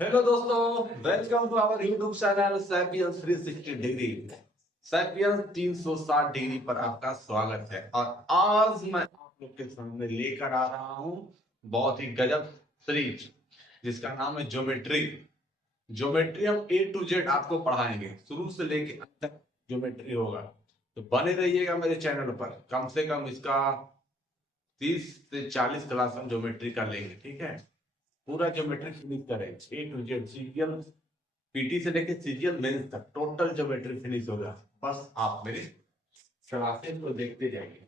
Hello दोस्तों, welcome to our YouTube channel Sapiens 360 degree. Sapiens 360 degree पर आपका स्वागत है। और आज मैं आप लोग के सामने लेकर आ रहा हूं बहुत ही गजब सीरीज जिसका नाम है ज्योमेट्री। ज्योमेट्री हम ए टू जेड आपको पढ़ाएंगे, शुरू से लेके अंत तक ज्योमेट्री होगा। तो बने रहिएगा मेरे चैनल पर। कम से कम इसका 30 से 40 क्लास हम ज्योमेट्री का लेंगे, ठीक है। पूरा ज्योमेट्री फिनिश करें ए टू जेड, सीरियल पीटी से लेके सीरियल मेंस तक टोटल ज्योमेट्री फिनिश होगा। बस आप मेरे क्लासेस को देखते जाइए।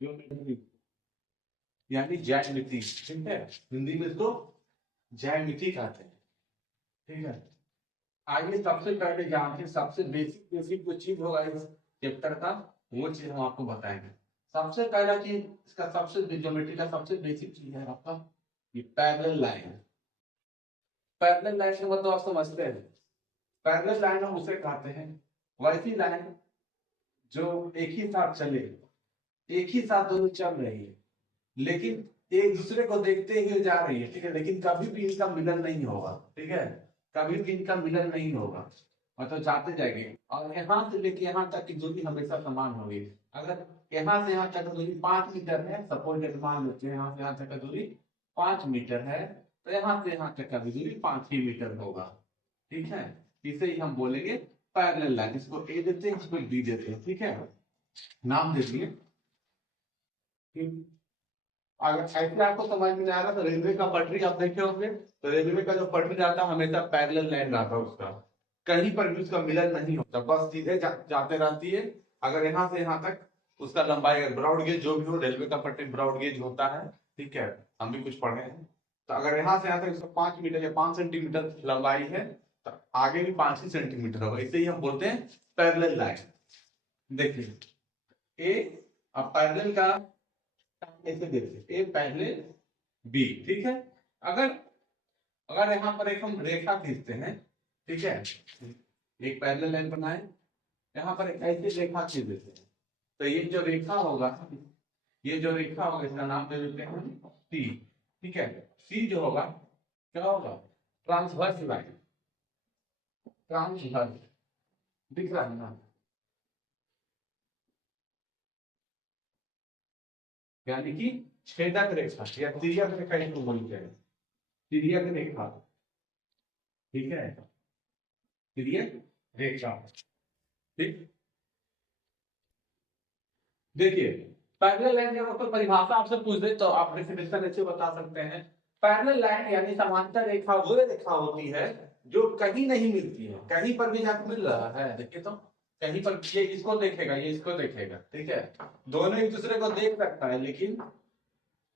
ज्योमेट्री यानी ज्यामिति, ठीक है। हिंदी में इसको ज्यामिति कहते हैं, ठीक है। आइए सबसे पहले जानते हैं सबसे बेसिक बेसिक जो चीज होगा इस चैप्टर का, वो चीज हम आपको बताएंगे। सबसे पहला चीज इसका, सबसे ज्योमेट्री का सबसे बेसिक चीज है आपका ये पैरेलल लाइन। पैरेलल लाइन का मतलब आप समझते हैं। पैरेलल लाइन हम उसे कहते हैं वैसी लाइन जो एक ही साथ चले, एक ही साथ दोनों चल रही है, लेकिन एक दूसरे को देखते हुए जा रही है, ठीक है। लेकिन कभी भी इनका मिलन नहीं होगा, ठीक है। कभी भी इनका मिलन नहीं होगा, मतलब जाते जाएंगे। और यहाँ से लेके यहाँ तक की दूरी हमेशा समान होगी। अगर यहाँ से यहाँ तक दूरी 5 मीटर है, सपोज मान लेते हैं यहाँ से यहाँ तक का दूरी 5 मीटर है, तो यहाँ से यहाँ तक का भी दूरी 5 ही मीटर होगा, ठीक है। इसे ही हम बोलेंगे पैरेलल लाइन। इसको ए देते हैं, इसको बी देते हैं, ठीक है। नाम दे दिए। अगर ऐसे आपको समझ में नहीं आ रहा तो रेलवे का पटरी आप देखे होंगे, तो रेलवे का जो पटरी जाता है हमेशा पैरेलल लाइन रहता है उसका। कहीं पर भी उसका मिलन नहीं होता, बस सीधे जाते रहती है। अगर यहाँ से यहाँ तक उसका लंबाई ब्रॉड गेज जो भी हो, रेलवे का पटरी ब्रॉड गेज होता है, ठीक है। हम भी कुछ पढ़े हैं। तो अगर यहाँ से यहाँ तक उसका 5 मीटर या 5 सेंटीमीटर लंबाई है, तो आगे भी 5 ही सेंटीमीटर होगा। इसे ही हम बोलते हैं पैरेलल लाइन। देखिए ए, अब पैरेलल का ऐसे देखिए ए पहले बी, ठीक है। अगर अगर यहाँ पर एक हम रेखा खींचते हैं, ठीक है, एक पैरेलल लाइन बनाए, यहाँ पर एक ऐसी रेखा खींच देते हैं, तो ये जो रेखा होगा, ये जो रेखा होगा इसका नाम दे देते हैं सी, ठीक है। सी जो होगा क्या होगा, ट्रांसवर्स लाइन। ट्रांसवर्स दिख रहा है ना, यानी कि छेदक रेखा या तिर्यक रेखा इसको बोलते हैं, तिर्यक रेखा, ठीक है। तिर्यक रेखा, ठीक। देखिए पैरेलल लाइन का मतलब परिभाषा आपसे पूछ दे तो आप डेफिनेशन ऐसे बता सकते हैं। पैरेलल लाइन यानी समांतर रेखा वो रेखा होती है जो कहीं नहीं मिलती है, कहीं पर भी जाकर मिल रहा है, देखिए तो कहीं पर ये इसको देखेगा, ये इसको देखेगा, ठीक है। दोनों एक दूसरे को देख सकता है, लेकिन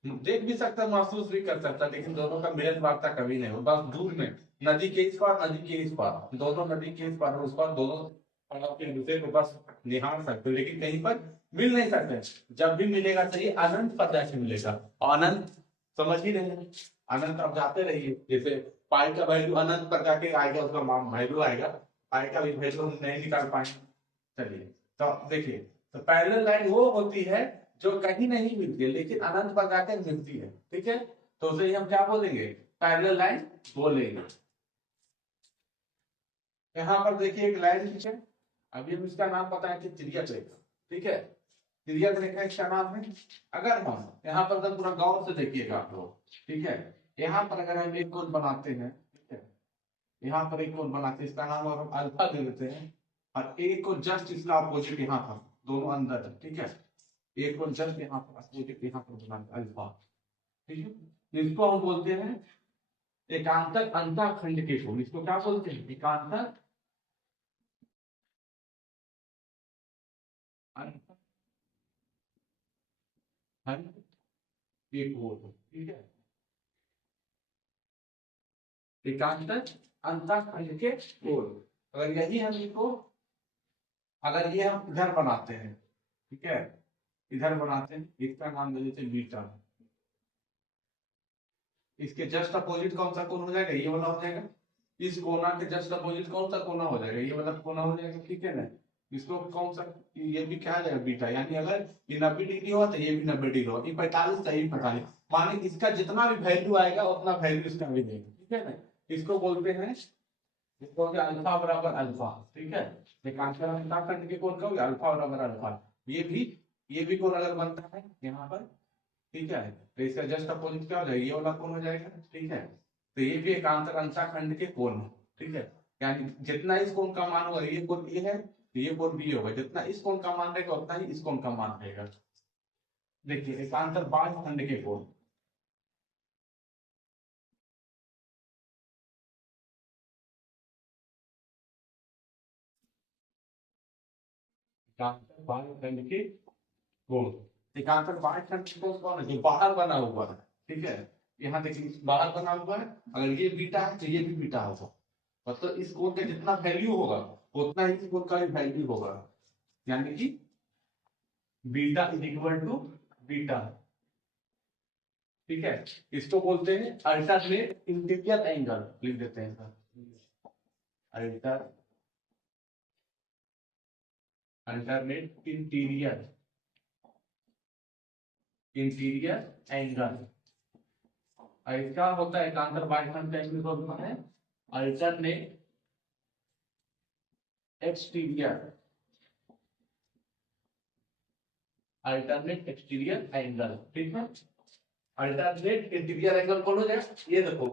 देख भी सकता, महसूस भी कर सकता, लेकिन दोनों का मिलन वार्ता कभी नहीं हो। बस दूर में नदी के इस पार, नदी के इस पार, दोनों नदी के इस पार उस पार, दोनों एक दूसरे को बस निहार सकते, लेकिन कहीं पर मिल नहीं सकते। जब भी मिलेगा तो ये अनंत पर जाके मिलेगा। और अनंत समझ ही रहे हैं, अनंत आप जाते रहिए। जैसे पाई का वैल्यू अनंत पर जाके आएगा, उसका वैल्यू आएगा, पाई का भी वैल्यू हम नहीं निकाल पाए। चलिए तो देखिए, तो पैरेलल लाइन वो होती है जो कहीं नहीं मिलती है, लेकिन अनंत पर जाकर मिलती है, ठीक है। तो उसे हम क्या बोलेंगे, पैरेलल लाइन बोलेंगे। यहाँ पर देखिए एक लाइन खींचे, अभी हम इसका नाम बताएंगे तिर्यक रेखा, ठीक है। तिर्यक रेखा इसका नाम है। अगर हम यहाँ पर अगर पूरा गौर से देखिएगा आप लोग, ठीक है। यहाँ पर अगर हम एक कोण बनाते हैं, ठीक है, यहाँ पर एक कोण बनाते हैं, इसका नाम हम अल्फा दे देते हैं। और एक को जस्ट इसका अपोजिट यहाँ पर, दोनों अंदर है, ठीक है। एक को जस्ट यहाँ पर अपोजिट यहाँ पर बनाते अल्फा, ठीक है। इसको हम बोलते हैं एकांतर अंतःखंड के कोण। इसको क्या बोलते हैं, एकांतर अंतःखंड के कोण, ठीक है। एकांतर अंतःखंड के कोण। अगर यही हम इसको, अगर ये हम इधर बनाते हैं, ठीक है, इधर बनाते हैं, इसका नाम दे देते हैं बीटा। इसके जस्ट अपोजिट कौन सा कोण हो जाएगा, ये वाला हो जाएगा। इस कोना के जस्ट अपोजिट कौन सा कोना हो जाएगा, ये वाला कोना हो जाएगा, ठीक है ना। इसको कौन सा, ये भी क्या है बीटा, यानी अगर ये 90 डिग्री हो तो ये भी 90 डिग्री हो, ये 45 तो ये 45, माने इसका जितना भी वैल्यू आएगा उतना वैल्यू इसका भी देगा, ठीक है ना। इसको बोलते हैं, इसको अल्फा बराबर अल्फा, ठीक है। एक आंसर हम क्या करने के कोण का होगा अल्फा बराबर अल्फा। ये भी कोण अगर बनता है यहाँ पर, ठीक है, तो इसका जस्ट अपोजिट क्या हो जाएगा, ये वाला कोण हो जाएगा, ठीक है। तो ये भी एक आंतर अंशाखंड के कोण है, ठीक है। यानी जितना इस कोण का मान होगा, ये कोण ए है तो ये कोण बी होगा, जितना इस कोण का मान रहेगा उतना ही इस कोण का मान रहेगा। देखिए एक आंतर बाह्य खंड के कोण, बाह्य खंड के कोण, एकांतर बाह्य खंड के कोण कौन है, जो बाहर बना हुआ है, ठीक है। यहाँ देखिए बाहर बना हुआ है, अगर ये बीटा है तो ये भी बीटा होगा, मतलब इस कोण का जितना वैल्यू होगा उतना ही इस कोण का भी वैल्यू होगा, यानी कि beta is equal to beta, ठीक है। इसको बोलते हैं अल्टरनेट इंटीरियर एंगल, लिख देते हैं सर, अल्टरनेट इंटीरियर एंगल। इसका होता है एकांतर बाह्य खंड का एंगल होता है अल्टरनेट एक्सटीरियर एंगल, ठीक है। अल्टरनेट इंटीरियर एंगल कौन हो जाएगा, ये देखो,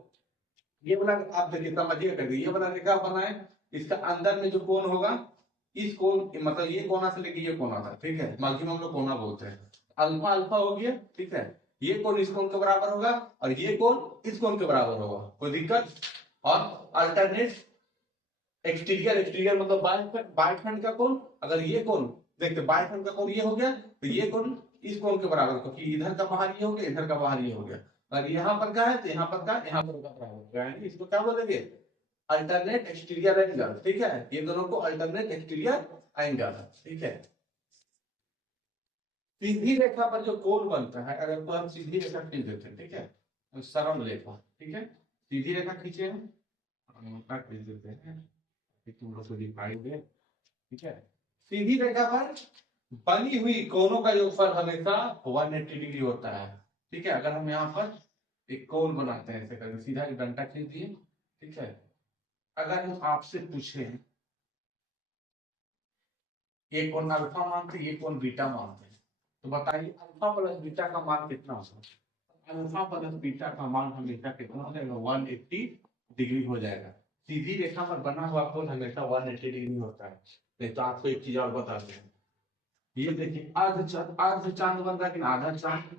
ये वाला आप देखिए समझिए कर, ये वाला क्या बना है, इसका अंदर में जो कोण होगा, इस कोण मतलब ये कोना से लेके ये कोना था, ठीक है, मैक्सिमम हम लोग कोना बोलते हैं। अल्फा अल्फा हो गया, ठीक है, ये कोण इस कोण के बराबर होगा और ये कोण इस कोण के बराबर होगा, कोई दिक्कत। और अल्टरनेट एक्सटीरियर मतलब बाह्य खंड का कोण, अगर ये कोण देखते बाह्य खंड का कोण ये हो गया तो ये कोण इस कोण के बराबर, क्योंकि इधर का बाहर ये हो गया, इधर का बाहर ये हो गया, अगर यहाँ पर का है तो यहाँ पर का यहाँ पर का बराबर होगा, यानी इसको क्या बोलेंगे अल्टरनेट एक्सटीरियर एंगल, ठीक है। ये दोनों को अल्टरनेट एक्सटीरियर एंगल, ठीक है। सीधी रेखा पर जो कोण बनता है, अगर तो हम सीधी रेखा खींच देते हैं, ठीक है, सरल रेखा, ठीक है, सीधी रेखा खींचे हम खींच देते हैं, तुम लोग को दिखाई दे, ठीक है। सीधी रेखा पर बनी हुई कोणों का योगफल हमेशा 180 डिग्री होता है, ठीक है। अगर हम यहाँ पर एक कोण बनाते हैं ऐसे करके, सीधा एक डंडा खींच दिए, ठीक है। अगर हम आपसे पूछे ये कोण अल्फा मानते, ये कोण बीटा मानते हैं, तो बताइए अल्फा प्लस बीटा का मान कितना होगा, अल्फा प्लस बीटा का मान हमेशा कितना हो जाएगा 180 डिग्री हो जाएगा। सीधी रेखा पर बना हुआ कोण हमेशा 180 डिग्री होता है। नहीं तो आपको एक चीज और बताते हैं, ये देखिए अर्ध चांद बन रहा है कि आधा चांद,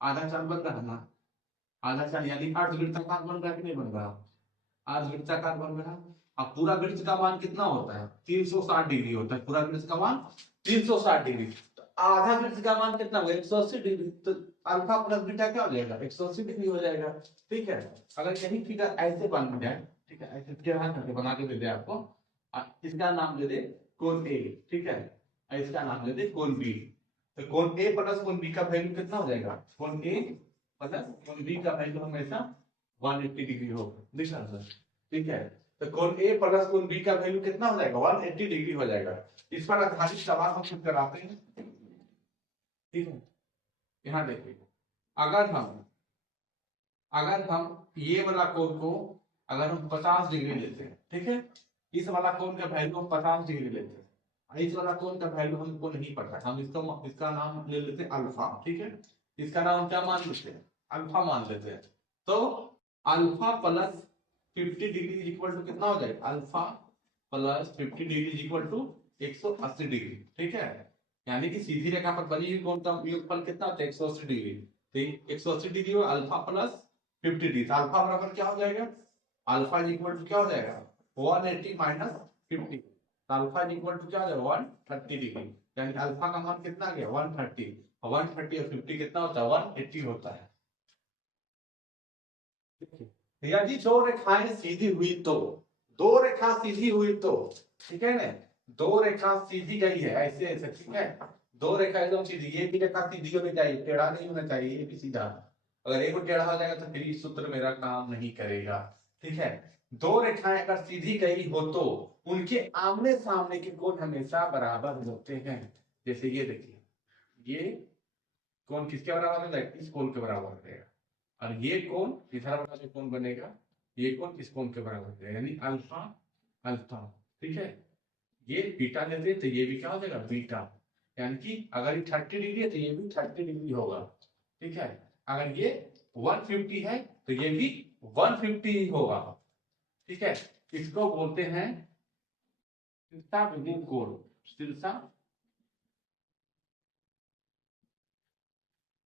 आधा चांद बन रहा है ना, आधा चांद यानी अर्धवृत्ताकार बन रहा है कि नहीं बन रहा, अर्धवृत्ताकार बन रहा है। अब पूरा वृत्त का मान कितना होता है 360 डिग्री होता है, पूरा वृत्त का मान 360 डिग्री, तो आधा वृत्त का मान कितना होगा 180 डिग्री, तो अल्फा प्लस बीटा क्या हो जाएगा 180 डिग्री हो जाएगा, ठीक है। अगर यही फिगर ऐसे बन जाए, ठीक है, ऐसे टेढ़ा करके बना के दे दे आपको, इसका नाम दे दे कोण ए, ठीक है, इसका नाम दे दे कोण बी, तो कोण ए प्लस कोण बी का वैल्यू कितना हो जाएगा, कोण ए प्लस कोण बी का वैल्यू हमेशा 180 डिग्री होगा, दिख रहा है, ठीक है। तो कोण ए प्लस कोण बी का वैल्यू कितना हो जाएगा 180 डिग्री हो जाएगा। इस पर आधारित सवाल हम खुद कराते हैं, ठीक है। यहाँ देखिए, अगर हम ये वाला कोण को अगर हम 50 डिग्री लेते हैं, ठीक है, इस वाला कोण का वैल्यू हम 50 डिग्री लेते हैं, इस वाला कोण का वैल्यू हमको नहीं पता है, हम इसका नाम ले लेते हैं अल्फा, ठीक है, इसका नाम क्या मान लेते हैं अल्फा मान लेते हैं। तो alpha plus 50 degree equal to कितना हो जाएगा, alpha plus 50 degree equal to 180 degree, ठीक है। यानी कि सीधी रेखा पर बनी हुई कोण का योगफल कितना होता है 180 डिग्री, तो 180 डिग्री और अल्फा प्लस 50 डिग्री, अल्फा बराबर क्या हो जाएगा, अल्फा इक्वल टू क्या हो जाएगा 180 माइनस 50, अल्फा इक्वल टू क्या हो जाएगा 130 डिग्री, यानी अल्फा का मान कितना आ गया 130, 130 और 50 कितना होता है 180 होता है। यदि दो रेखाएं सीधी हुई तो, दो रेखा सीधी हुई तो, ठीक है ना, दो रेखा सीधी गई है ऐसे ऐसे, ठीक है, दो रेखा एकदम सीधी, ये भी रेखा सीधी होनी चाहिए, टेढ़ा नहीं होना चाहिए, ये भी सीधा, अगर एक टेढ़ा हो जाएगा तो फिर ये सूत्र मेरा काम नहीं करेगा, ठीक है। दो रेखाएं अगर सीधी गई हो तो उनके आमने सामने के कोण हमेशा बराबर होते हैं। जैसे ये देखिए, ये कोण किसके बराबर है, इस कोण के बराबर रहेगा, और ये कोण इधर वाला जो कोण बनेगा, ये कोण इस कोण के बराबर रहेगा, यानी अल्फा अल्फा। ठीक है, ये बीटा लेते हैं तो ये भी क्या हो जाएगा, बीटा। यानी कि अगर ये 30 डिग्री है तो ये भी 30 डिग्री होगा। ठीक है, अगर ये 150 है तो ये भी 150 ही होगा। ठीक है, इसको बोलते हैं शीर्षा विभुम कोण, शीर्षा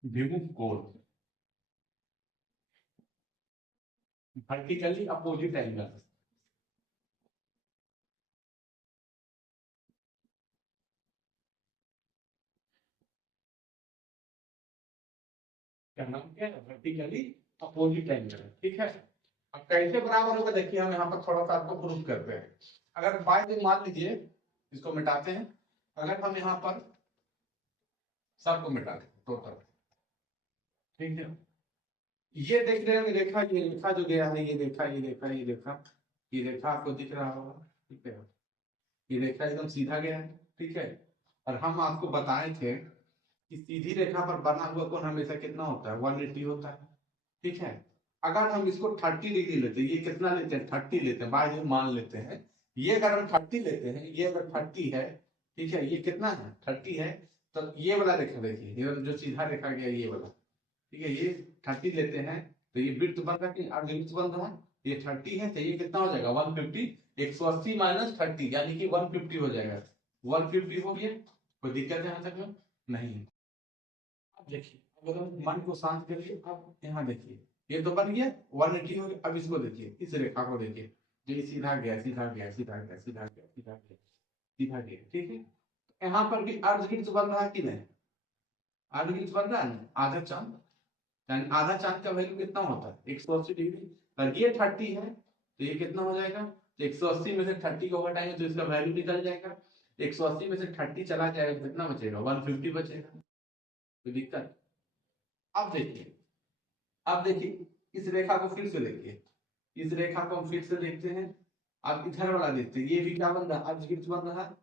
विभुम कोण, वर्टिकली अपोजिट एंगल। क्या नाम क्या है, वर्टिकली अपोजिट एंगल। ठीक है, अब कैसे बराबर होगा देखिए, हम यहाँ पर थोड़ा सा आपको प्रूफ करते हैं। अगर बाय मान लीजिए, इसको मिटाते हैं, अगर हम यहाँ पर सबको मिटा दें टोटल, ठीक है, ये देख रहे हैं रेखा, ये रेखा जो गया है, ये रेखा ये रेखा ये रेखा, ये रेखा आपको दिख रहा होगा। ठीक है, ये रेखा एकदम सीधा गया है। ठीक है, और हम आपको बताए थे कि सीधी रेखा पर बना हुआ कोण हमेशा कितना होता है, 180 होता है। ठीक है, अगर हम इसको 30 डिग्री लेते हैं, ये कितना लेते हैं, 30 लेते हैं, बाय मान लेते हैं, ये अगर हम 30 लेते हैं, ये अगर 30 है, ठीक है, ये कितना है, 30 है, तो ये वाला रेखा देखिए, ये जो सीधा रेखा गया ये वाला, ठीक है, ये 30 लेते हैं तो ये वृत्त बन रहा है, अर्धवृत्त बन रहा है, ये 30 है तो ये कितना हो जाएगा, 150, 180 माइनस 30 यानी कि 150 हो जाएगा। 150 हो गया, कोई दिक्कत है यहाँ तक में? नहीं। अब देखिए, अगर हम मन को शांत करिए, अब यहाँ देखिए, ये तो बन गया 180 हो गया। अब इसको देखिए, इस रेखा को देखिए, ये सीधा गया सीधा गया सीधा गया सीधा गया सीधा गया सीधा गया। ठीक है, यहाँ पर भी अर्धवृत्त बन रहा है कि नहीं, अर्धवृत्त बन रहा है ना, आधा चांद, यानी आधा चांद का वैल्यू कितना होता है, 180 डिग्री, और ये 30 है तो ये कितना हो जाएगा, 180 में से 30 को घटाएंगे तो इसका वैल्यू निकल जाएगा, 180 में से 30 चला जाएगा तो कितना बचेगा, 150 बचेगा। तो दिक्कत। अब देखिए, अब देखिए इस रेखा को फिर से देखिए, इस रेखा को हम फिर से देखते हैं। अब इधर वाला देखते हैं, ये भी क्या बन रहा है, अर्धवृत्त बन रहा है,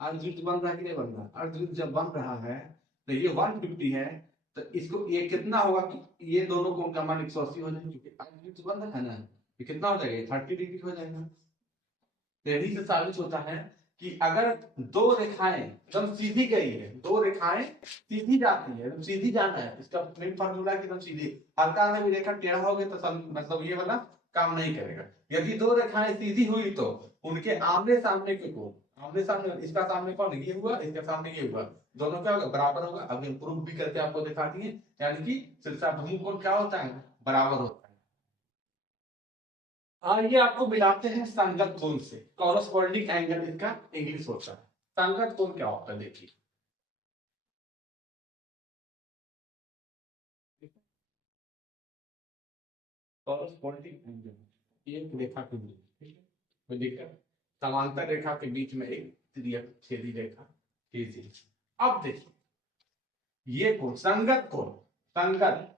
अर्धवृत्त बन रहा है कि नहीं बन रहा, अर्धवृत्त जब बन रहा है तो ये 150 है, तो इसको ये कितना होगा कि ये दोनों कोण का मान 180 हो जाएगा, क्योंकि अर्धवृत्त बन रहा है ना, ये कितना हो जाएगा, 30 डिग्री हो जाएगा। तो यही से साबित होता है कि अगर दो रेखाएं एकदम सीधी गई है, दो रेखाएं सीधी जाती है, एकदम सीधी जाना है, इसका मेन फार्मूला एकदम सीधी, हल्का में भी रेखा टेढ़ा हो गया तो मतलब ये वाला काम नहीं करेगा। यदि दो रेखाएं सीधी हुई तो उनके आमने सामने के कोण, आमने सामने, इसका सामने कौन, ये हुआ, इसका सामने ये हुआ, दोनों क्या होगा, बराबर होगा। अभी प्रूफ भी करके आपको दिखा दिए, यानी कि शीर्षाभिमुख कोण क्या होता है, बराबर होता है। ये आपको मिलाते हैं संगत कोण से, कॉरस्पॉन्डिंग एंगल इसका इंग्लिश होता है। संगत कोण क्या होता है देखिए, कॉरस्पॉन्डिंग एंगल एक रेखा के बीच, ठीक है, कोई दिक्कत, समांतर रेखा के बीच में एक छेदी रेखा खींची। अब देखिए, ये कोण संगत कोण, संगत,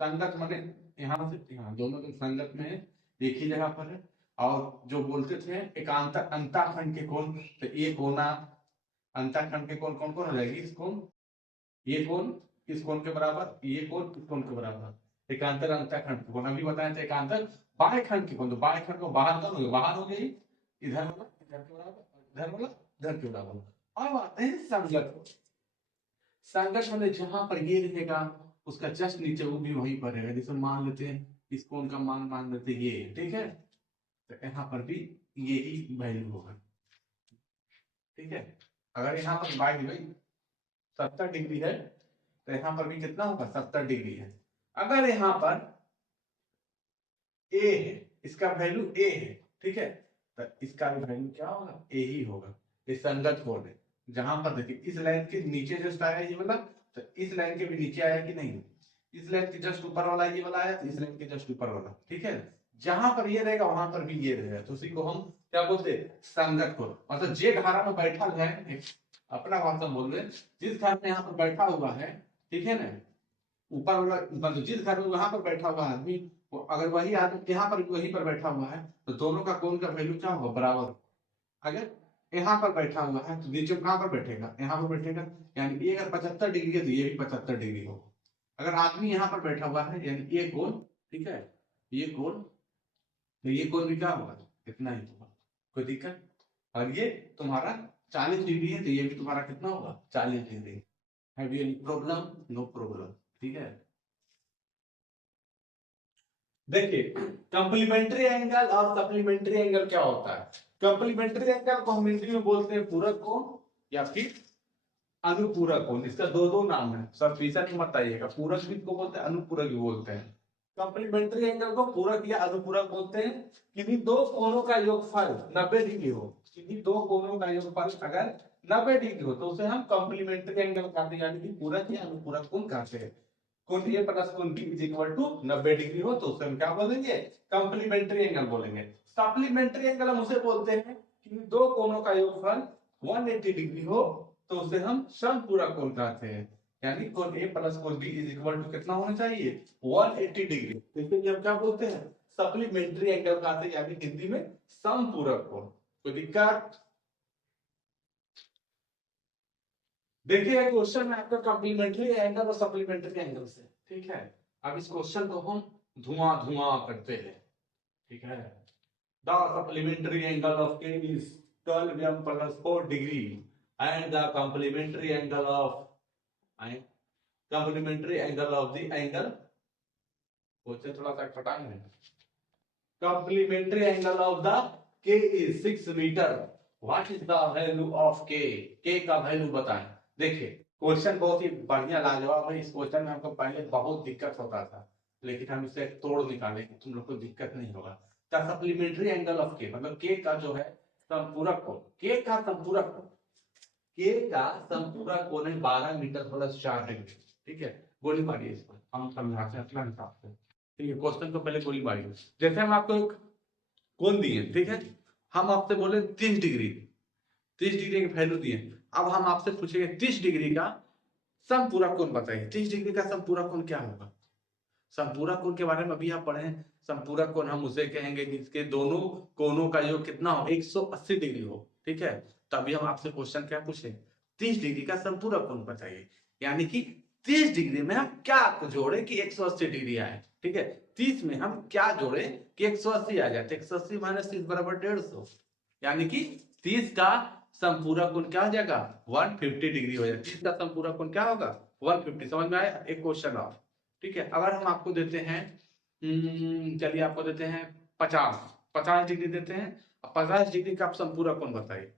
संगत माने यहाँ से यहाँ, दोनों तो संगत में है, एक ही जगह पर है, और जो बोलते थे एकांतर अंताखंड के कोण, तो ये कोना अंताखंड के कोण कौन कौन हो जाएगी, इस कोण, ये कोण इस कोण के बराबर, ये कोण इस कोण के बराबर, एकांतर अंताखंड के कोण। अभी बताया था एकांतर बाह्य खंड के कोण, तो बाह्य खंड को बाहर कर लो, बाहर हो गई, इधर वाला इधर के बराबर, इधर वाला इधर के बराबर। अब आते हैं संगत कोण। संगत मतलब जहां पर ये रहेगा उसका जस्ट नीचे वो भी वहीं पर रहेगा, जैसे मान लेते हैं इस कोण का मान लेते हैं ये, ठीक है, तो यहाँ पर भी ये ही वैल्यू होगा। ठीक है, अगर यहाँ पर बाई भाई 70 डिग्री है तो यहाँ पर भी कितना होगा, 70 डिग्री है। अगर यहाँ पर ए है, इसका वैल्यू ए है, ठीक है, तो इसका भी वैल्यू क्या होगा, ए ही होगा। ये संगत कोण है, जहां पर देखिए इस लाइन के नीचे जस्ट आया ये वाला, तो इस लाइन के भी नीचे आया कि नहीं, इस लाइन के जस्ट ऊपर वाला ये वाला आया, तो इस लाइन के जस्ट ऊपर वाला, ठीक है, जहां पर ये रहेगा वहां पर भी ये रहेगा, तो उसी को हम क्या बोलते हैं, संगत कोण। मतलब जे धारा में बैठा है, अपना भाषा बोल रहे, जिस घर में यहाँ पर बैठा हुआ है, ठीक है ना, ऊपर वाला मतलब जिस घर में वहां पर बैठा हुआ आदमी, अगर वही आदमी यहाँ पर वहीं पर बैठा हुआ है, तो दोनों का कोण का वैल्यू क्या होगा, बराबर। अगर यहाँ पर बैठा हुआ है तो नीचे कहाँ पर बैठेगा, यहाँ पर बैठेगा, यानी ये अगर 75 डिग्री है तो ये भी 75 डिग्री हो। अगर आदमी यहाँ पर बैठा हुआ है यानी ये कोण, ठीक है, ये कोण, तो ये कोण भी क्या होगा, इतना ही होगा, कोई दिक्कत। और ये तुम्हारा 40 डिग्री है तो ये भी तुम्हारा कितना होगा, 40 degree. Have you any problem, no problem, ठीक है। देखिए कंप्लीमेंट्री एंगल और सप्लीमेंट्री एंगल क्या होता है। कंप्लीमेंट्री एंगल को हम हिंदी में बोलते हैं पूरक कोण या फिर अनुपूरक कोण। इसका दो दो नाम है, सब फीसद में बताइएगा, पूरक भी को बोलते हैं, अनुपूरक भी बोलते हैं। कंप्लीमेंट्री एंगल को पूरक या अनुपूरक बोलते हैं। किन्हीं दो कोणों का योगफल 90 डिग्री हो, किन्हीं दो कोणों का योगफल अगर 90 डिग्री हो तो उसे हम कंप्लीमेंट्री एंगल कहते हैं, यानी कि पूरक या अनुपूरक कोण कहते हैं। कोण ए प्लस कोण B is equal to 90 degree हो तो उसे हम क्या बोलेंगे, कंप्लीमेंट्री एंगल बोलेंगे। सप्लीमेंट्री एंगल हम उसे बोलते हैं कि दो कोणों का योगफल 180 डिग्री हो तो उसे हम समपूरक कोण कहते हैं, यानी कोण ए प्लस कोण बी इज इक्वल टू कितना होना चाहिए, 180 डिग्री। इसके लिए हम क्या बोलते हैं, सप्लीमेंट्री एंगल कहते हैं, यानी हिंदी में समपूरक कोण। कोई दिक्कत। देखिए क्वेश्चन में आपका कॉम्प्लीमेंट्री एंगल और सप्लीमेंट्री एंगल से, ठीक है। अब इस क्वेश्चन को हम धुआं धुआं करते हैं, ठीक है। द सप्लीमेंट्री एंगल ऑफ के is 12 m plus 4 degree and the complementary angle of the angle, question थोड़ा सा खटांग है। Complementary angle of the K is 6 मीटर। What is the value of K? K का वैल्यू बताएं। देखिए क्वेश्चन बहुत ही बढ़िया लाजवाब है। इस क्वेश्चन में हमको पहले बहुत दिक्कत होता था, लेकिन हम इसे तोड़ निकालेंगे, तुम लोग को दिक्कत नहीं होगा। The supplementary angle of K मतलब K का जो है संपूरक कोण, K का संपूरक कोण, K का संपूरक कोण है 12 मीटर प्लस 4 डिग्री, ठीक है। गोली मारिए इस पर, हम समझाते हैं अपना हिसाब से, ठीक है। क्वेश्चन को पहले गोली मारिए। जैसे हम आपको एक कोण दिए, ठीक है, हम आपसे बोले 30 डिग्री, 30 डिग्री की वैल्यू दिए। अब हम आपसे पूछेंगे 30 डिग्री का समपूरक कोण बताइए। 30 डिग्री का समपूरक कोण क्या होगा। समपूरक कोण के बारे में अभी आप पढ़े हैं। समपूरक कोण हम उसे कहेंगे जिसके दोनों कोणों का योग कितना हो, 180 डिग्री हो, ठीक है। तभी हम आपसे क्वेश्चन क्या पूछे, 30 डिग्री का समपूरक कोण बताइए, यानी कि 30 डिग्री में हम क्या जोड़े कि 180 डिग्री आए, ठीक है। 30 में हम क्या जोड़े कि 180 आ जाए, 180 माइनस 30 बराबर 150, यानी कि 30 का संपूरक कोण क्या हो जाएगा, 150 डिग्री हो जाएगा। 30 का संपूरक कोण क्या होगा, 150। समझ में आया। एक क्वेश्चन और, ठीक है। अगर हम आपको देते हैं चलिए आपको देते हैं 50 डिग्री देते हैं, 50 डिग्री का आप संपूरक कोण बताइए।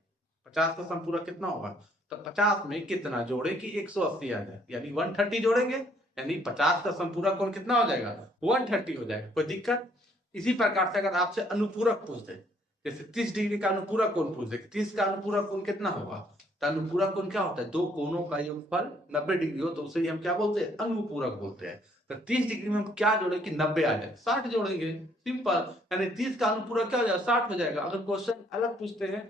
50 का संपूरक कितना होगा, तो 50 में कितना जोड़े कि 180 आ जाए, यानी 130 जोड़ेंगे, यानी 50 का संपूरक कोण कितना हो जाएगा, 130 हो जाएगा। कोई दिक्कत। इसी प्रकार से अगर आपसे अनुपूरक पूछ दे, जैसे 30 डिग्री का अनुपूरक कोण पूछ दे, 30 का अनुपूरक कोण कितना होगा, तो अनुपूरक कोण क्या होता है, दो कोणों का योगफल 90 डिग्री हो तो उसे हम क्या बोलते हैं, अनुपूरक बोलते हैं। तो 30 डिग्री में हम क्या जोड़े कि 90 आ जाए, 60 जोड़ेंगे, सिंपल। यानी 30 का अनुपूरक क्या हो जाएगा, 60 हो जाएगा। अगर क्वेश्चन अलग पूछते हैं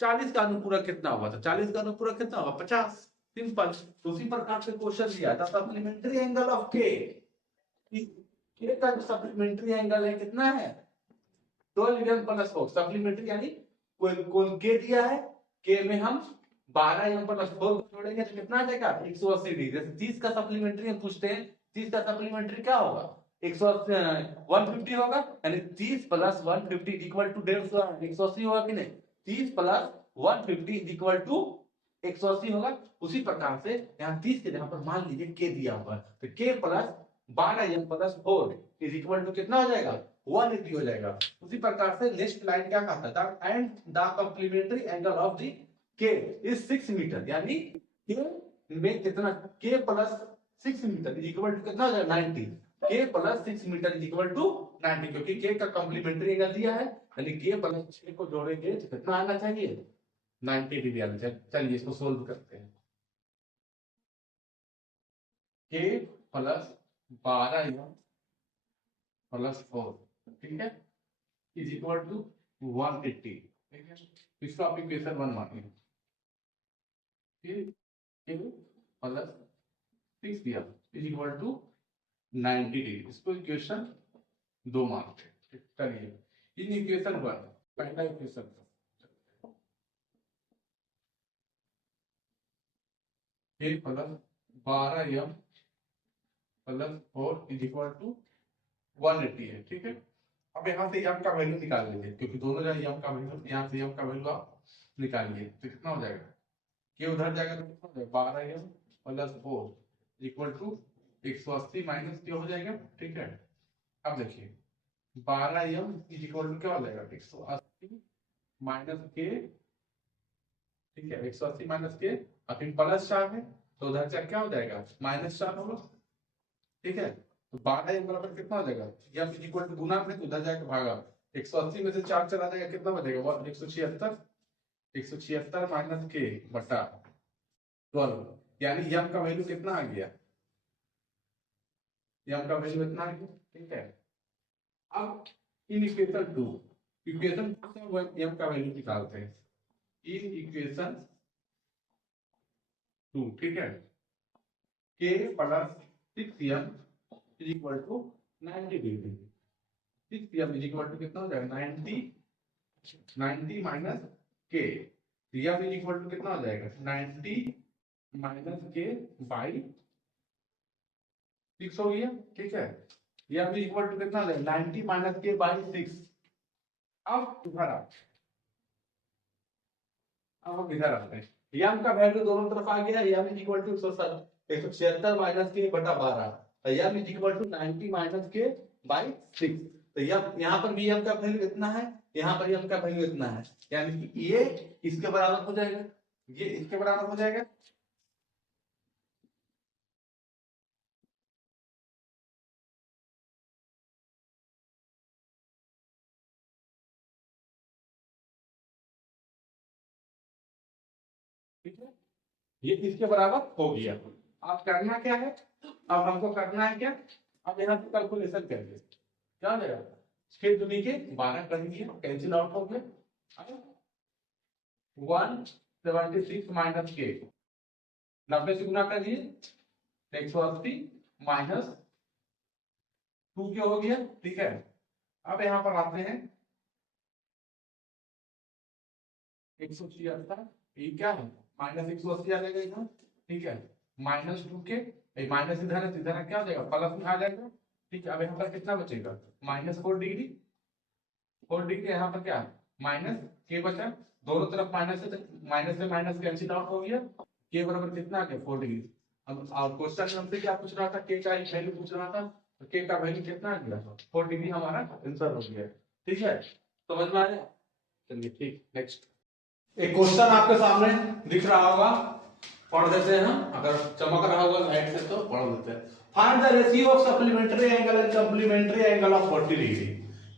40 का अनुपूरक कितना होगा, तो 40 का अनुपूरक कितना होगा, 50, सिंपल। उसी प्रकार से क्वेश्चन दिया था सप्लीमेंट्री एंगल ऑफ के, के का जो सप्लीमेंट्री एंगल है कितना है, 12 m प्लस 4 सप्लीमेंट्री, यानी कोई कोण के दिया है, के में हम 12 m प्लस 4 जोड़ेंगे तो कितना आ जाएगा, 180 डिग्री। जैसे 30 का सप्लीमेंट्री हम पूछते हैं, 30 का सप्लीमेंट्री क्या होगा, 150 होगा, यानी 30 प्लस 150 इक्वल टू 180 होगा कि नहीं, 30 प्लस 150 इक्वल टू 180 होगा। उसी प्रकार से यहाँ 30 के जगह पर मान लीजिए के दिया हुआ, तो K plus 12 m plus 4 is equal to कितना हो जाएगा, 180 हो जाएगा। उसी प्रकार से नेक्स्ट लाइन क्या कहता है, and the complementary angle of the K is 6 metre, यानी के में कितना, K plus 6 metre is equal to कितना हो जाएगा, 90। K plus 6 metre is equal to 90, क्योंकि के का कॉम्प्लीमेंट्री एंगल दिया है, यानी के प्लस 6 को जोड़ेंगे तो कितना आना चाहिए, 90 डिग्री आना चाहिए। चलिए इसको सोल्व करते हैं। के प्लस 12 प्लस 4, ठीक है, इज इक्वल टू 180, ठीक है। इसको आप इक्वेशन 1 मानिए, फिर प्लस 6 दिया इज इक्वल टू 90 डिग्री, इसको इक्वेशन 2 मानते हैं। चलिए इन इक्वेशन 1, पहला equation K plus 12m plus 4 is equal to 180 है। ठीक है, अब यहाँ से m का वैल्यू निकाल लीजिए, क्योंकि दोनों जगह m का वैल्यू, यहाँ से m का वैल्यू आप निकालिए तो कितना हो जाएगा, के उधर जाएगा तो कितना हो जाएगा 12m plus 4 equal to 180 minus के हो जाएगा। ठीक है, अब देखिए 12m इज इक्वल टू क्या हो जाएगा 180 माइनस के। ठीक है, 180 माइनस के, और फिर प्लस 4 है तो उधर से क्या हो जाएगा माइनस 4 होगा। ठीक है, तो 12m बराबर कितना हो जाएगा, m इज इक्वल टू गुना में तो उधर जाके भागा, 180 में से 4 चला जाएगा कितना बचेगा 176, 176 माइनस के बटा 12, यानी m का वैल्यू कितना आ गया, m का वैल्यू इतना आ गया। ठीक है, अब इन इक्वेशन 2, इक्वेशन m का वैल्यू निकालते हैं इन इक्वेशन 2। ठीक है, k plus 6m is equal to 90 degree, 6m is equal to कितना हो जाएगा 90 minus k, m is equal to कितना हो जाएगा 90 माइनस के बाई 6 हो गया। ठीक है, m इज इक्वल टू कितना हो जाएगा 90 माइनस के बाई 6। अब इधर आते हैं, m का वैल्यू दोनों तरफ आ गया, m is equal to 176 minus K बटा 12, m is equal to 90 minus K by 6। तो यहाँ पर भी m का वैल्यू इतना है, यहाँ पर m का वैल्यू इतना है, यानी कि ये इसके बराबर हो जाएगा, ये इसके बराबर हो जाएगा। ठीक है, ये इसके बराबर हो गया। अब करना क्या है, अब हमको करना है क्या, अब यहाँ से कैलकुलेशन करिए, क्या हो जाएगा 6 दूनी के 12 कर दिए, कैंसिल आउट हो गया। 176 माइनस के 90 से गुना कर दिए 180 माइनस 2 के हो गया। ठीक है, अब यहाँ पर आते हैं 176, ये क्या है माइनस 180 आ जाएगा यहाँ। ठीक है, माइनस 2 के माइनस इधर है, इधर क्या हो जाएगा प्लस में आ जाएगा। ठीक है, अब यहाँ पर कितना बचेगा माइनस 4 डिग्री, 4 डिग्री यहाँ पर क्या माइनस के बचा, दोनों तरफ माइनस से माइनस कैंसिल आउट हो गया, के बराबर कितना आ गया 4 डिग्री। अब क्वेश्चन हमसे क्या पूछ रहा था, के का वैल्यू पूछ रहा था, तो के का वैल्यू कितना आ गया 4 डिग्री हमारा आंसर हो गया। ठीक है, समझ में आया, चलिए ठीक। नेक्स्ट एक क्वेश्चन आपके सामने दिख रहा होगा, पढ़ देते हैं हम, अगर चमक रहा होगा लाइट से तो पढ़ देते हैं। Find the ratio of supplementary angle and complementary angle of 40 degree,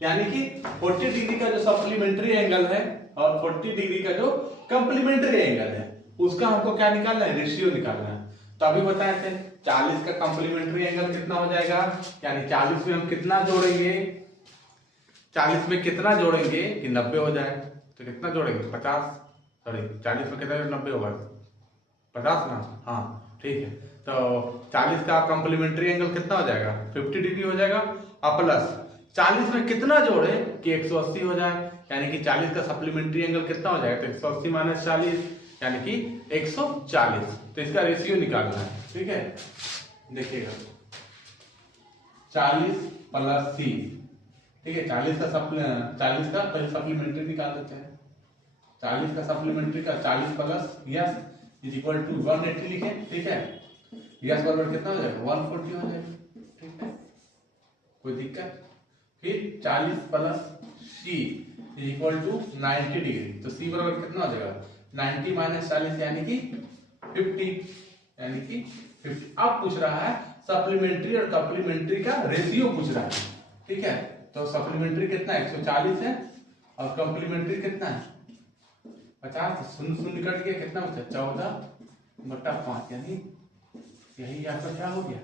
यानी कि 40 डिग्री का जो सप्लीमेंट्री एंगल है और 40 डिग्री का जो कम्प्लीमेंट्री एंगल है उसका हमको क्या निकालना है, रेशियो निकालना है। तो अभी बताए थे 40 का कम्प्लीमेंट्री एंगल कितना हो जाएगा, यानी 40 में हम कितना जोड़ेंगे, 40 में कितना जोड़ेंगे कि 90 हो जाए, तो कितना जोड़ेंगे 50, सॉरी 40 में कितना 90 होगा 50 ना, हाँ ठीक है। तो 40 का कॉम्प्लीमेंट्री एंगल कितना हो जाएगा 50 डिग्री हो जाएगा, और प्लस 40 में कितना जोड़े कि 180 हो जाए, यानी कि 40 का सप्लीमेंट्री एंगल कितना हो जाएगा, तो 180 माइनस 40 यानी कि 140। तो इसका रेशियो निकालना है। ठीक है, देखिएगा 40 प्लस सी, ठीक है 40 का पहले सप्लीमेंट्री निकाल देते हैं, 40 का सप्लीमेंट्री का 40 plus S is equal to 180 लिखे। ठीक है, यस बराबर कितना हो जाएगा 140 हो जाएगा। ठीक है, कोई दिक्कत, फिर 40 plus C is equal to 90 degree, तो सी बराबर कितना हो जाएगा 90 माइनस 40 यानी कि 50, यानी कि 50। अब पूछ रहा है सप्लीमेंट्री और कम्प्लीमेंट्री का रेशियो पूछ रहा है। ठीक है, तो सप्लीमेंट्री कितना है 140 है और कम्प्लीमेंट्री कितना है 50, शून्य शून्य कट गया, कितना बचा 14/5, यानी यही आपका क्या हो गया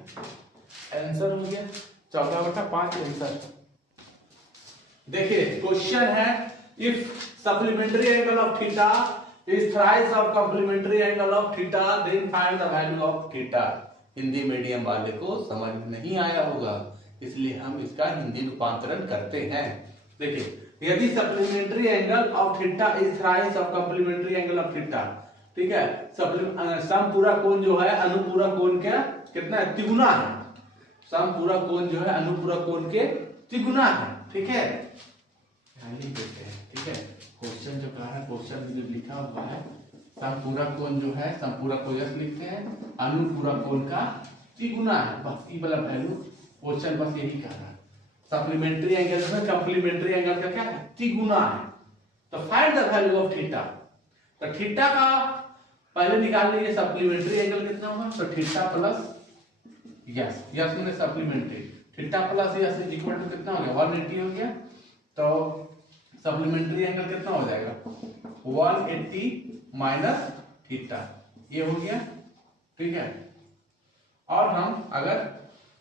आंसर हो गया 14/5 आंसर। देखिए क्वेश्चन है if supplementary angle of theta is thrice of complementary angle of theta then find the value of theta. Hindi medium वाले को समझ नहीं आया होगा, इसलिए हम इसका हिंदी रूपांतरण करते हैं। देखिए यदि supplementary angle of theta is thrice of complementary angle of theta, ठीक है। समपूरा कोण जो है अनुपूरा कोण का कितना है, तिगुना है। समपूरा कोण जो है अनुपूरा कोण के तिगुना है, ठीक है। देते हैं, ठीक है। क्वेश्चन जो कहा है, क्वेश्चन में जो लिखा हुआ है समपूरा कोण जो है, समपूरा कोण लिखते हैं अनुपूरा कोण का तिगुना है, बस ई वाला वैल्यू क्वेश्चन बस यही कह रहा है। सप्लीमेंट्री एंगल में कंप्लीमेंट्री एंगल का क्या है, तिगुना है। तो find the value of theta. तो थीटा का पहले निकाल लीजिए सप्लीमेंट्री एंगल कितना होगा, तो थीटा प्लस यस यस मैंने supplementary theta plus S is equal to कितना हो गया 180 हो गया। तो सप्लीमेंट्री एंगल कितना हो जाएगा 180 माइनस थीटा, ये हो गया, ठीक है। और हम अगर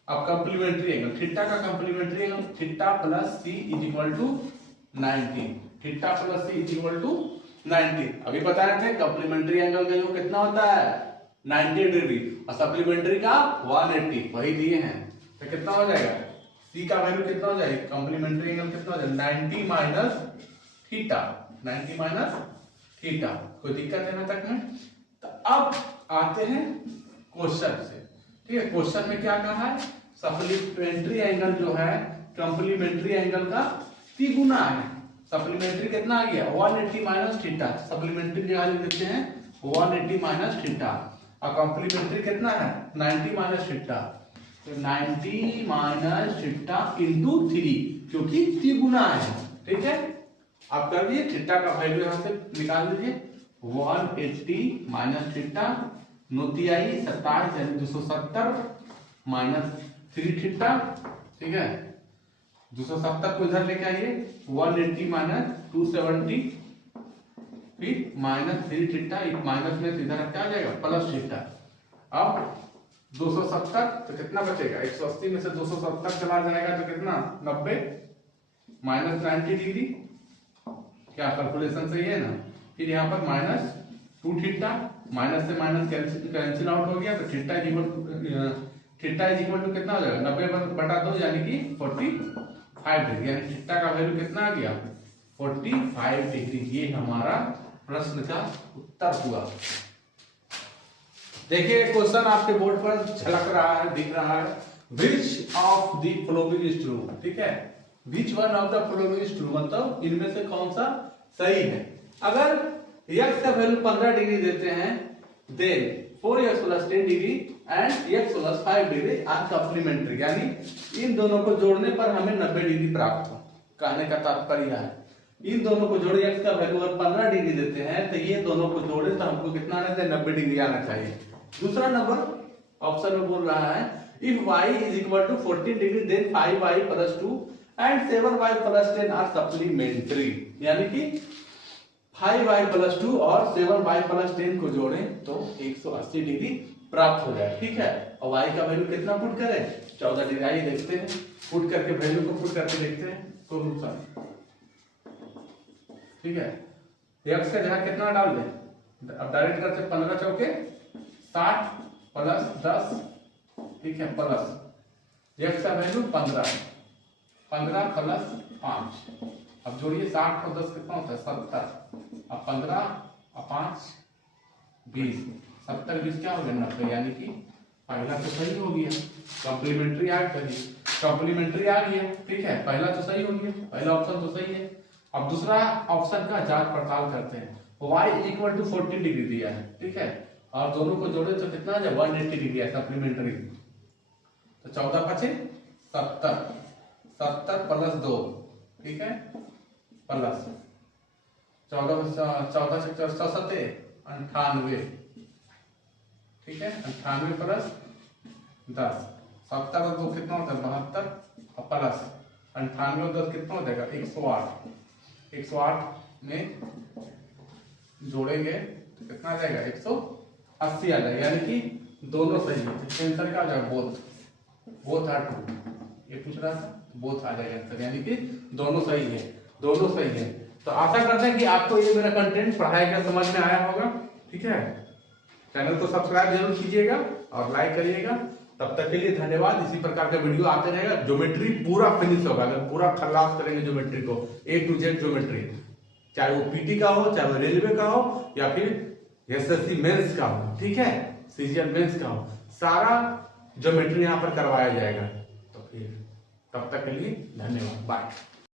अब कंप्लीमेंट्री एंगल थीटा का complementary angle theta plus C is equal to 90, theta plus C is equal to 90। अभी बताए थे कंप्लीमेंट्री एंगल का जो कितना होता है 90 डिग्री और सप्लीमेंट्री का 180, वही दिए हैं। तो कितना हो जाएगा सी का वैल्यू कितना हो जाएगा, कंप्लीमेंट्री एंगल कितना हो जाएगा 90 माइनस थीटा, 90 माइनस थीटा। कोई दिक्कत है ना तक में। तो अब आते हैं क्वेश्चन से, ठीक है। क्वेश्चन में क्या कहा है, सप्लीमेंट्री एंगल जो है कंप्लीमेंट्री एंगल का तिगुना है। सप्लीमेंट्री कितना आ गया 180 माइनस थीटा, सप्लीमेंट्री जगह लिख देते हैं 180 माइनस थीटा और कंप्लीमेंट्री कितना है 90 माइनस थीटा। तो 90 माइनस थीटा इंटू 3, क्योंकि तिगुना है, ठीक है। आप कर दिए थीटा का वैल्यू यहां से निकाल दीजिए 180 माइनस थीटा, नोतियाई 27 यानी 270 माइनस 3 थीटा, ठीक है। 270 को इधर लेके आइए 180 माइनस 270 फिर माइनस 3 थीटा, एक माइनस में इधर क्या आ जाएगा प्लस थीटा। अब 270 तो कितना बचेगा 180 में से 270 चला जाएगा तो कितना 90 माइनस 90 डिग्री, क्या कैलकुलेशन सही है ना। फिर यहाँ पर माइनस 2 थीटा, माइनस से माइनस कैंसिल आउट हो गया तो थीटा इज इक्वल टू कितना हो जाएगा 90/2 यानी कि 45 डिग्री, यानी थीटा का वैल्यू कितना आ गया 45 डिग्री। ये हमारा प्रश्न का उत्तर हुआ। देखिए क्वेश्चन आपके बोर्ड पर झलक रहा है, दिख रहा है, which of the following is true, ठीक है। Which one of the following is true मतलब इनमें से कौन सा सही है। अगर x का वैल्यू 15 डिग्री देते हैं then 4x + 10 degree and x + 5 degree are supplementary, यानी इन दोनों को जोड़ने पर हमें 90 डिग्री प्राप्त हो। कहने का तात्पर्य है इन दोनों को जोड़े, x का वैल्यू अगर 15 डिग्री देते हैं तो ये दोनों को जोड़े तो हमको कितना आना चाहिए 90 डिग्री आना चाहिए। दूसरा नंबर ऑप्शन में बोल रहा है if y is equal to 14 degree then 5y + 2 and 7y + 10 are supplementary, यानी कि 5y + 2 और 7y + 10 को जोड़ें तो 180 डिग्री प्राप्त हो जाए, ठीक है। और y का वैल्यू कितना पुट करें 14 डिग्री, आइए देखते हैं पुट करके वैल्यू को पुट करके देखते हैं तो ठीक है। x का जगह कितना डाल दें, अब डायरेक्ट करते 15 चौके 60 + 10, ठीक है, प्लस x का वैल्यू 15 + 5, अब जोड़िए 60 और 10 कितना होता है 70, अब 15 और 5 20, 70 20 क्या हो गया 90, यानी कि पहला तो सही हो गया, कॉम्प्लीमेंट्री आ गई, कॉम्प्लीमेंट्री आ गया, ठीक है। पहला तो सही हो गया, पहला ऑप्शन तो सही है। अब दूसरा ऑप्शन का जांच पड़ताल करते हैं। y = 14 डिग्री दिया है, ठीक है, और दोनों को जोड़े तो कितना आ जाए 180 डिग्री है सप्लीमेंट्री, तो 14 × 5 70, 70 + 2, ठीक है, प्लस 14 से 64 98, ठीक है, 98 + 10, 70 और 2 कितना होता है 72 और प्लस 98 और 10 कितना हो जाएगा 108, 108 में जोड़ेंगे तो कितना आ जाएगा 180 आ जाएगा, यानी कि दोनों सही है। आंसर क्या आ जाएगा बोथ आर ट्रू, ये पूछ रहा था बोथ आ जाएगा आंसर, यानी कि दोनों सही है, दोनों सही है। तो आशा करते हैं कि आपको ये मेरा कंटेंट पढ़ाई का समझ में आया होगा, ठीक है। चैनल को सब्सक्राइब जरूर कीजिएगा और लाइक करिएगा। तब तक के लिए धन्यवाद। इसी प्रकार का वीडियो आते रहेगा। ज्योमेट्री पूरा फिनिश होगा, अगर पूरा खल्लास करेंगे ज्योमेट्री को A to Z ज्योमेट्री, चाहे वो पीटी का हो, चाहे वो रेलवे का हो, या फिर एसएससी मेंस का हो, ठीक है, सीजीएल मेंस का हो, सारा ज्योमेट्री यहाँ पर करवाया जाएगा। तो फिर तब तक के लिए धन्यवाद, बाय।